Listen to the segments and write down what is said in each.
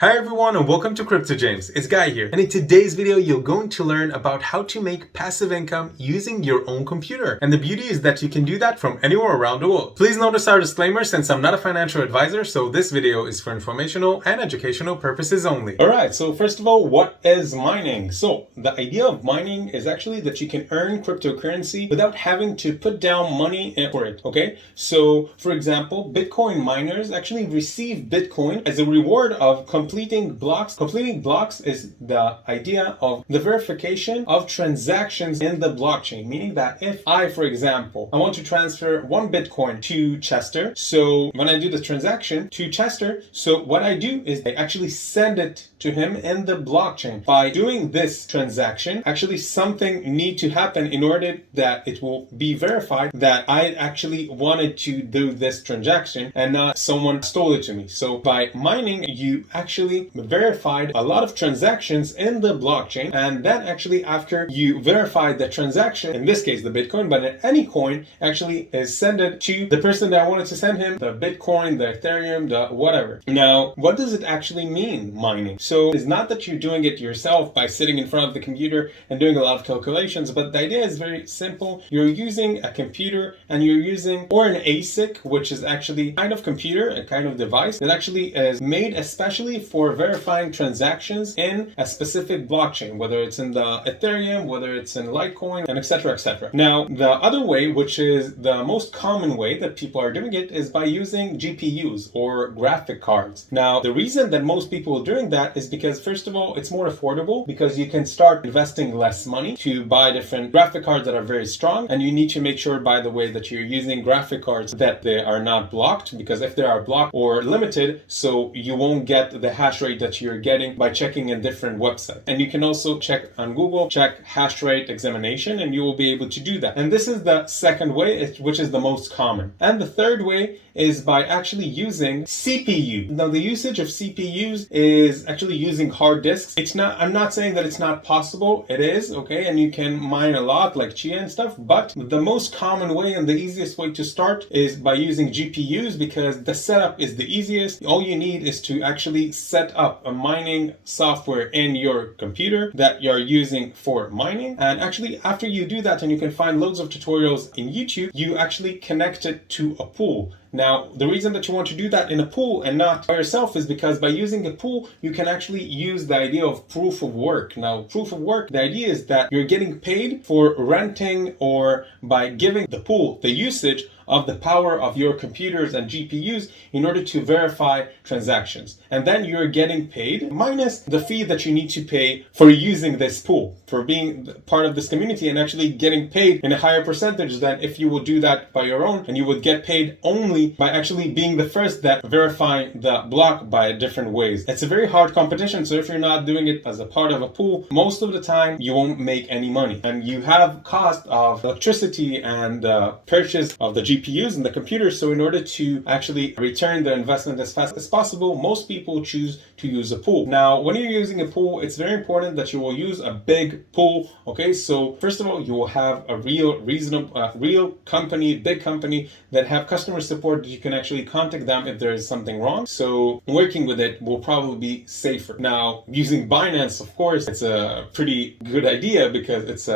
Hi everyone and welcome to Crypto James. It's Guy here, and in today's video you're going to learn about how to make passive income using your own computer. And the beauty is that you can do that from anywhere around the world. Please notice our disclaimer since I'm not a financial advisor, so this video is for informational and educational purposes only. Alright, so first of all, what is mining? So the idea of mining is actually that you can earn cryptocurrency without having to put down money for it, okay? So for example, Bitcoin miners actually receive Bitcoin as a reward of completing blocks. Completing blocks is the idea of the verification of transactions in the blockchain, meaning that if I, for example, I want to transfer one Bitcoin to Chester, so when I do the transaction to Chester, so what I do is I actually send it to him in the blockchain. By doing this transaction, actually something need to happen in order that it will be verified that I actually wanted to do this transaction and not someone stole it to me. So by mining, you actually verified a lot of transactions in the blockchain, and then actually after you verified the transaction, in this case the Bitcoin, but in any coin actually is sent it to the person that wanted to send him the Bitcoin, the Ethereum, the whatever. Now, what does it actually mean, mining? So it's not that you're doing it yourself by sitting in front of the computer and doing a lot of calculations, but the idea is very simple. You're using a computer and you're using, or an ASIC, which is actually kind of computer, a kind of device that actually is made especially for verifying transactions in a specific blockchain, whether it's in the Ethereum, whether it's in Litecoin, and etc. etc. Now, the other way, which is the most common way that people are doing it, is by using GPUs or graphic cards. Now, the reason that most people are doing that is because, first of all, it's more affordable because you can start investing less money to buy different graphic cards that are very strong, and you need to make sure, by the way, that you're using graphic cards that they are not blocked, because if they are blocked or limited, so you won't get the hash rate that you're getting by checking in different websites. And you can also check on Google, check hash rate examination, and you will be able to do that. And this is the second way, which is the most common. And the third way is by actually using CPU. Now, the usage of CPUs is actually using hard disks. I'm not saying that it's not possible. It is, okay? And you can mine a lot like Chia and stuff, but the most common way and the easiest way to start is by using GPUs, because the setup is the easiest. All you need is to actually set up a mining software in your computer that you're using for mining. And actually, after you do that, and you can find loads of tutorials in YouTube, you actually connect it to a pool. Now, the reason that you want to do that in a pool and not by yourself is because by using a pool, you can actually use the idea of proof of work. Now, proof of work, the idea is that you're getting paid for renting or by giving the pool the usage of the power of your computers and GPUs in order to verify transactions. And then you're getting paid minus the fee that you need to pay for using this pool, for being part of this community, and actually getting paid in a higher percentage than if you would do that by your own, and you would get paid only by actually being the first that verify the block by different ways. It's a very hard competition, so if you're not doing it as a part of a pool, most of the time you won't make any money. And you have cost of electricity and purchase of the GPUs and the computers, so in order to actually return the investment as fast as possible, most people choose to use a pool. Now, when you're using a pool, it's very important that you will use a big pool, okay? So first of all, you will have a real company, big company that have customer support that you can actually contact them if there is something wrong. So working with it will probably be safer. Now, using Binance, of course, it's a pretty good idea because it's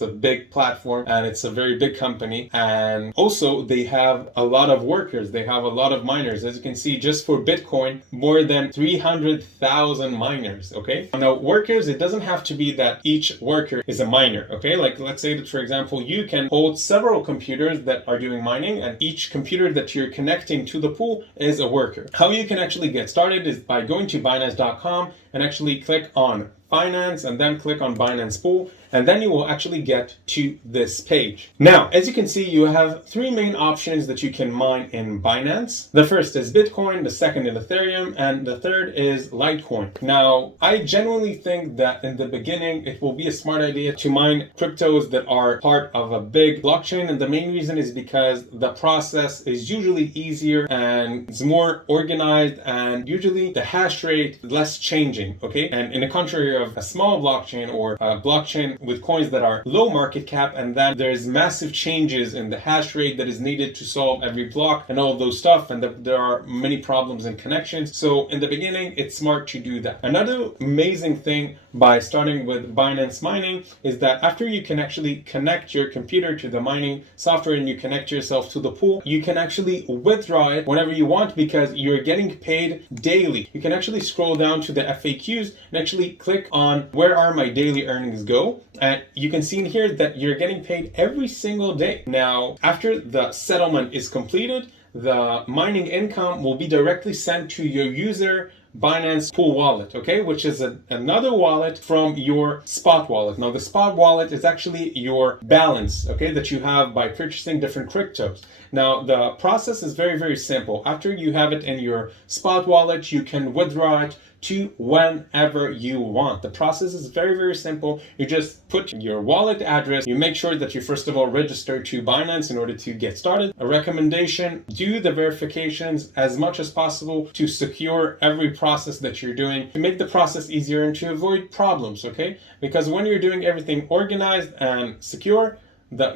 a big platform and it's a very big company, and also they have a lot of workers, they have a lot of miners. As you can see, just for Bitcoin, more than 300,000 miners, okay? Now, workers, it doesn't have to be that each worker is a miner, okay? Like, let's say that, for example, you can hold several computers that are doing mining, and each computer that you're connecting to the pool is a worker. How you can actually get started is by going to Binance.com and actually click on Finance and then click on Binance Pool, and then you will actually get to this page. Now, as you can see, you have three main options that you can mine in Binance. The first is Bitcoin, the second is Ethereum, and the third is Litecoin. Now, I genuinely think that in the beginning, it will be a smart idea to mine cryptos that are part of a big blockchain, and the main reason is because the process is usually easier and it's more organized, and usually the hash rate less changing, okay? And in the contrary of a small blockchain or a blockchain with coins that are low market cap, and then there's massive changes in the hash rate that is needed to solve every block and all of those stuff, and there are many problems in connections. So in the beginning, it's smart to do that. Another amazing thing by starting with Binance Mining is that after you can actually connect your computer to the mining software and you connect yourself to the pool, you can actually withdraw it whenever you want because you're getting paid daily. You can actually scroll down to the FAQs and actually click on where are my daily earnings go, and you can see in here that you're getting paid every single day. Now, after the settlement is completed, the mining income will be directly sent to your user Binance pool wallet, okay, which is another wallet from your spot wallet. Now, the spot wallet is actually your balance, okay, that you have by purchasing different cryptos. Now, the process is very, very simple. After you have it in your spot wallet, you can withdraw it to whenever you want. The process is very, very simple. You just put your wallet address. You make sure that you first of all register to Binance in order to get started. A recommendation, do the verifications as much as possible to secure every process that you're doing, to make the process easier and to avoid problems, okay? Because when you're doing everything organized and secure,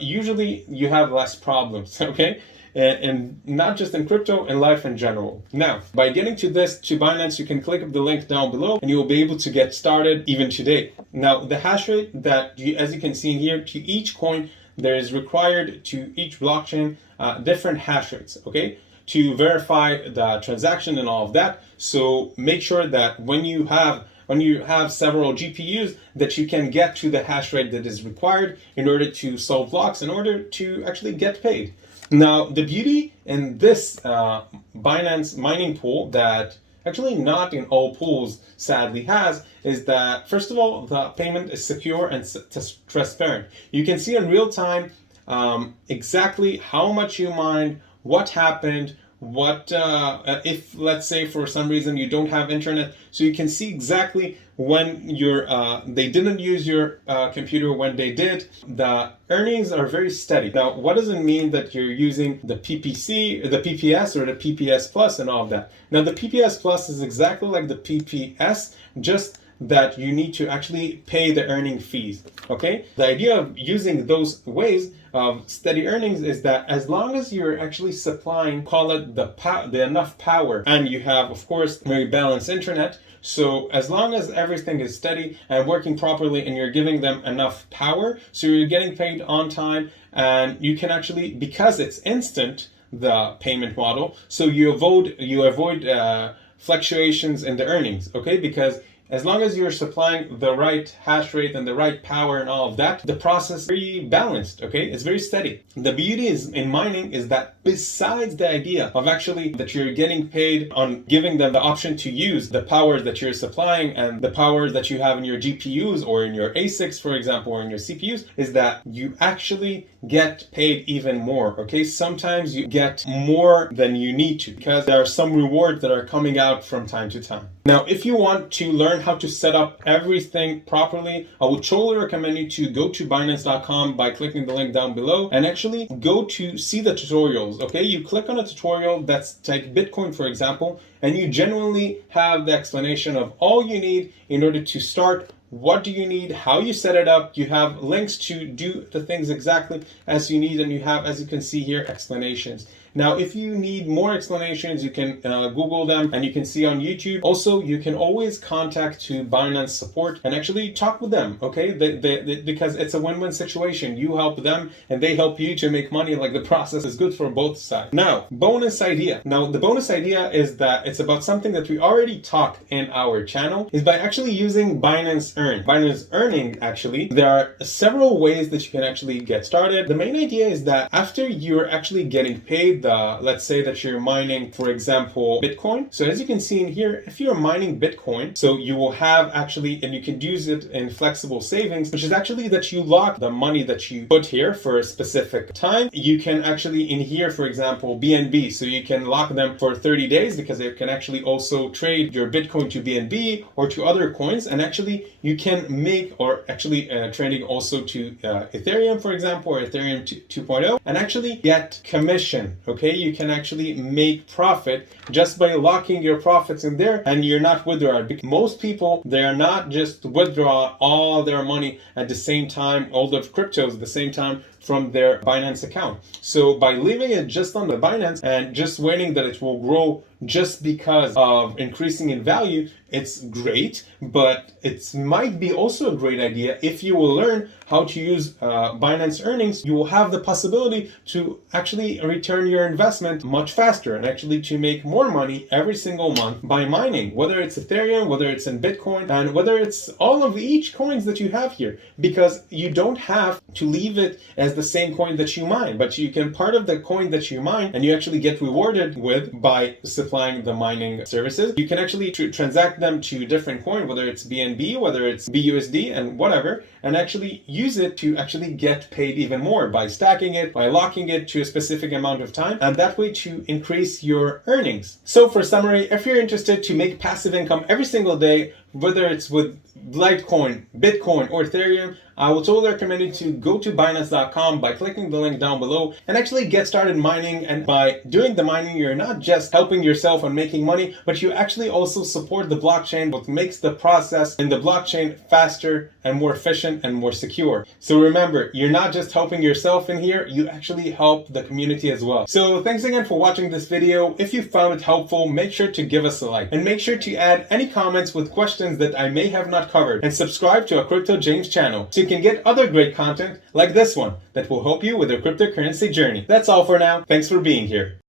usually you have less problems, okay? And not just in crypto, in life in general. Now, by getting to Binance, you can click the link down below and you will be able to get started even today. Now, the hash rate that as you can see here, to each coin, there is required to each blockchain different hash rates, okay, to verify the transaction and all of that. So make sure that when you have several GPUs, that you can get to the hash rate that is required in order to solve blocks, in order to actually get paid. Now, the beauty in this Binance mining pool that actually not in all pools sadly has is that, first of all, the payment is secure and transparent. You can see in real time exactly how much you mined, what happened, if let's say for some reason you don't have internet, so you can see exactly when they didn't use your computer, when they did. The earnings are very steady. Now, what does it mean that you're using the PPC, the PPS, or the PPS Plus and all of that? Now, the PPS Plus is exactly like the PPS, just that you need to actually pay the earning fees, okay? The idea of using those ways of steady earnings is that as long as you're actually supplying, call it the enough power, and you have, of course, very balanced internet, so as long as everything is steady and working properly and you're giving them enough power, so you're getting paid on time, and you can actually, because it's instant, the payment model, so you avoid fluctuations in the earnings, okay? Because as long as you're supplying the right hash rate and the right power and all of that, the process is very balanced, okay? It's very steady. The beauty in mining is that besides the idea of actually that you're getting paid on giving them the option to use the power that you're supplying and the power that you have in your GPUs or in your ASICs, for example, or in your CPUs, is that you actually get paid even more, okay? Sometimes you get more than you need to because there are some rewards that are coming out from time to time. Now, if you want to learn how to set up everything properly, I would totally recommend you to go to Binance.com by clicking the link down below and actually go to see the tutorials, okay? You click on a tutorial that's take Bitcoin, for example, and you genuinely have the explanation of all you need in order to start. What do you need, how you set it up. You have links to do the things exactly as you need, and you have, as you can see here, explanations. Now, if you need more explanations, you can Google them and you can see on YouTube. Also, you can always contact to Binance support and actually talk with them, okay? Because it's a win-win situation. You help them and they help you to make money. Like, the process is good for both sides. Now, bonus idea. Now, the bonus idea is that it's about something that we already talked in our channel, is by actually using Binance Earn. Binance Earning, actually, there are several ways that you can actually get started. The main idea is that after you're actually getting paid, let's say that you're mining, for example, Bitcoin. So as you can see in here, if you're mining Bitcoin, so you will have actually, and you can use it in flexible savings, which is actually that you lock the money that you put here for a specific time. You can actually in here, for example, BNB, so you can lock them for 30 days because it can actually also trade your Bitcoin to BNB or to other coins. And actually you can make, or actually trading also to Ethereum, for example, or Ethereum 2.0, and actually get commission, okay? okay? You can actually make profit just by locking your profits in there, and you're not withdrawing. Because most people, they are not just withdraw all their money at the same time, all the cryptos at the same time from their Binance account. So by leaving it just on the Binance and just waiting that it will grow just because of increasing in value, it's great, but it might be also a great idea if you will learn how to use Binance earnings. You will have the possibility to actually return your investment much faster and actually to make more money every single month by mining, whether it's Ethereum, whether it's in Bitcoin, and whether it's all of each coins that you have here, because you don't have to leave it as the same coin that you mine, but you can part of the coin that you mine and you actually get rewarded with by supplying the mining services. You can actually transact them to different coin, whether it's BNB, whether it's BUSD, and whatever, and actually use it to actually get paid even more by stacking it, by locking it to a specific amount of time, and that way to increase your earnings. So for summary, if you're interested to make passive income every single day, whether it's with Litecoin, Bitcoin, or Ethereum, I will totally recommend you to go to Binance.com by clicking the link down below and actually get started mining. And by doing the mining, you're not just helping yourself and making money, but you actually also support the blockchain, what makes the process in the blockchain faster and more efficient and more secure. So remember, you're not just helping yourself in here, you actually help the community as well. So thanks again for watching this video. If you found it helpful, make sure to give us a like and make sure to add any comments with questions that I may have not covered, and subscribe to our Crypto James channel so you can get other great content like this one that will help you with your cryptocurrency journey. That's all for now. Thanks for being here.